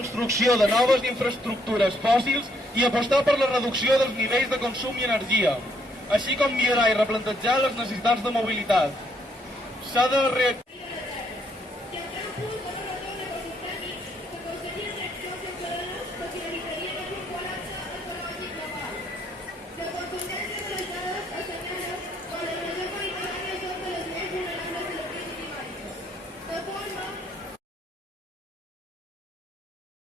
construcció de noves infraestructures fòssils i apostar per la reducció dels nivells de consum i energia, així com millorar i replantejar les necessitats de mobilitat. S'ha de